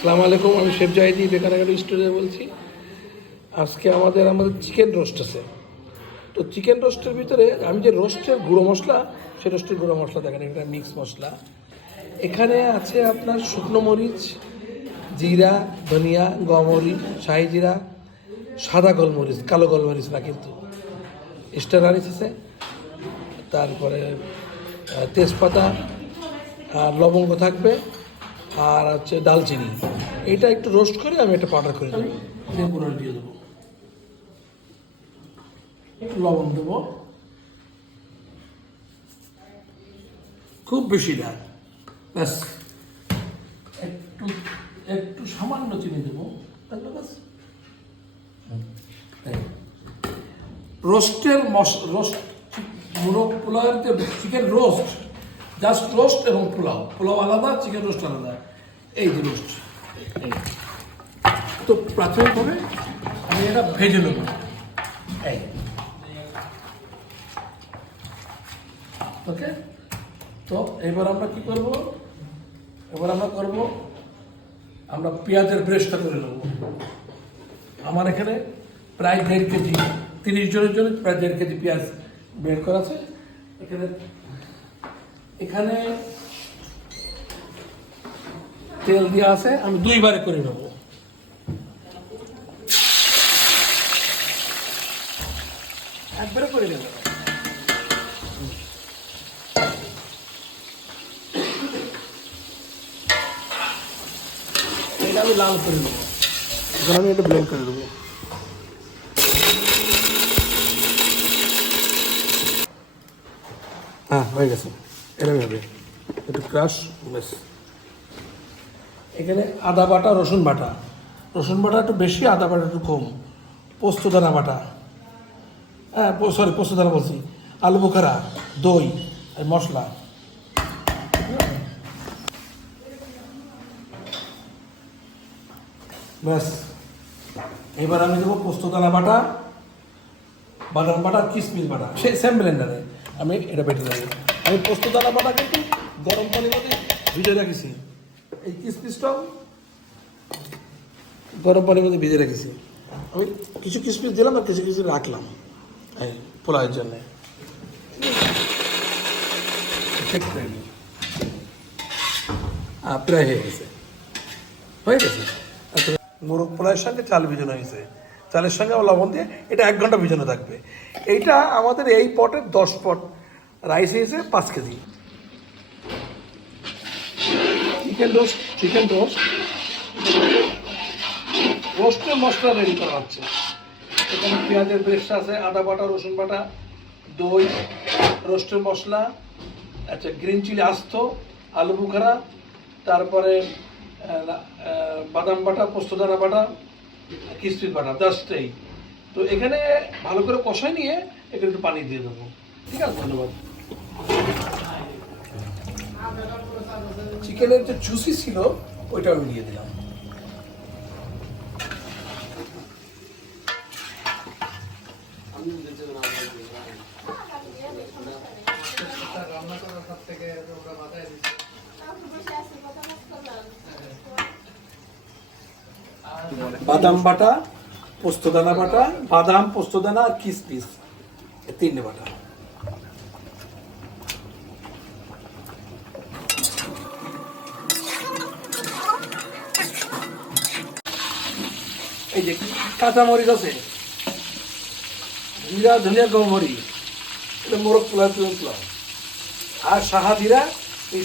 আসসালামু আলাইকুম, আমি শেফ জাহিদি বেকারাগাড়ি স্টুডিও বলছি। আজকে আমাদের চিকেন রোস্ট আছে। তো চিকেন রোস্টের ভিতরে আমি যে রোস্টের গুঁড়ো মশলা, সেই রোস্টের গুঁড়ো মশলা দেখেন, এটা মিক্স মশলা। এখানে আছে আপনার শুকনো মরিচ, জিরা, ধনিয়া, গমরিচ, শাহি জিরা, সাদা গোলমরিচ, কালো গোলমরিচ না কিন্তু, স্টার আনিস আছে, তারপরে তেজপাতা আর লবঙ্গ থাকবে, আর হচ্ছে দালচিনি। এটা একটু রোস্ট করে আমি একটা পাউডার করে দেবো, লেবুর দিয়ে দেবো, একটু লবণ দেবো, খুব বেশি না, ব্যাস একটু একটু সামান্য চিনি দেবো, তাহলে ব্যাস। রোস্টের রোস্ট পোলাওয়ের যে চিকেন রোস্ট, জাস্ট রোস্ট এবং পোলাও আলাদা, চিকেন রোস্ট আলাদা। এই যে রোস্ট, তো প্রাথমিকভাবে আমি এটা ভেজে নেব। এই ওকে, তো এবার আমরা কি করব, আমরা পেঁয়াজের ব্রেস্টটা করে নেব। আমার এখানে প্রায় 1.5 কেজি, 30 জনের জন্য প্রায় 1.5 কেজি পেঁয়াজ বের করা আছে। এখানে তেল দেওয়া আছে, আমি 2 বারে করে নেব। একবারে করে নেব, এটা আমি লাল করে নেব। এখন আমি এটা ব্লেন্ড করে দেবো। হ্যাঁ, হয়ে গেছে, এরকম হবে, একটু ক্রাশ, বেশ। এখানে আদা বাটা, রসুন বাটা একটু বেশি, আদা বাটা একটু কম, পোস্তদানা বাটা, হ্যাঁ সরি পোস্তদানা বলছি, আলু বোখারা, দই আর মশলা। ব্যাস, এবার আমি দেবো পোস্তদানা বাটা, বাদাম বাটা, কিশমিশ বাটা, সেই সেম ব্লেন্ডারে আমি এটা বেটে দেবো। আমি পোস্তদানা বাটা কিন্তু গরম পানির মধ্যে ভিজে রাখিছি, এই কিশমিশটাও গরম পানির মধ্যে ভিজে রেখেছি। আমি কিছু কিশমিশ দিলাম আর কিছু কিছু রাখলাম এই পোলাওয়ের জন্য। প্রায় হয়ে গেছে। আচ্ছা, মোরগ পোলাওয়ের সঙ্গে চাল ভিজানো হয়েছে, চালের সঙ্গে লবণ দিয়ে এটা 1 ঘন্টা ভিজানো থাকবে। এইটা আমাদের এই পটের 10 পট রাইস হয়েছে 5 কেজি। চিকেন রোস্টের মশলা রেডি করা হচ্ছে। এখানে পেঁয়াজের ব্রেস্ট আছে, আদা বাটা, রসুন বাটা, দই, রোস্টের মশলা, আচ্ছা গ্রিন চিলি আস্ত, আলু বুখারা, তারপরে বাদাম বাটা, পোস্তদানা বাটা, কিশমিশ বাটা, জাস্ট এই। তো এখানে ভালো করে কষাই নিয়ে এখানে একটু পানি দিয়ে দেবো। ঠিক আছে, ধন্যবাদ। চিকেনের যে জুসি ছিল ওইটা আমি দিয়ে দিলাম। বাদাম বাটা, পোস্তদানা বাটা, বাদাম, পোস্তদানা আর কিশমিশ, 3টে বাটা। এই যে কাঁচা মরিচ আছে, জিরা, ধনিয়া, গমরিচ, এটা মোরগ পোলাও, আর সাহাজিরা,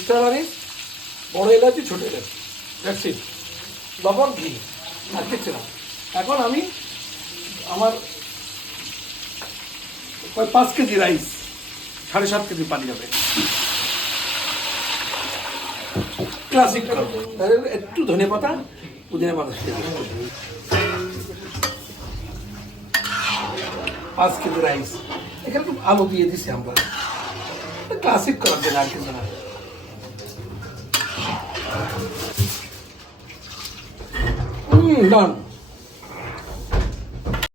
স্টার আনিস, বড় এলাচি, ছোট এলাচি, দ্যাটস ইট। লবণ, ঘি, আর কিচ্ছু না। এখন আমি আমার 5 কেজি রাইস, 7.5 কেজি পানি যাবে। ক্লাসিক একটু ধনে পাতা, পুদিনা পাতা, 5 কেজি রাইস। এখানে খুব আলু দিয়ে দিছি আমরা, ক্লাসিক করার জন্য, আর কিছু না। ডান।